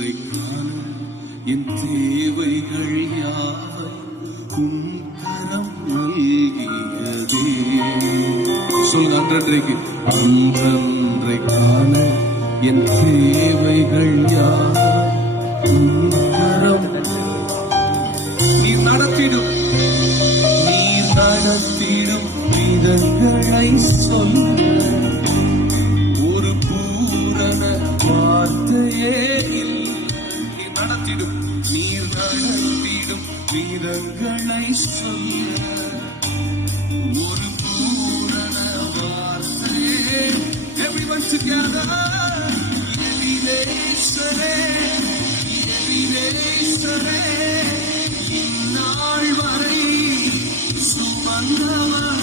ஒன்றை காண என் தேவைகள் யாவை உன் கரம் நல்கியதே. சொல்லுங்க, அன்றன்றை காண என் தேவைகள் யாவை உன் கரம் நீ நடத்திடும் விதங்களை சொல்ல ஒரு பூரண வார்த்தையே இல்லை. நீ நடத்திடும் விதங்களை சொல்ல ஒரு பூரண வார்த்தையே. Everyone together. நாள் வரை சுமந்தவர்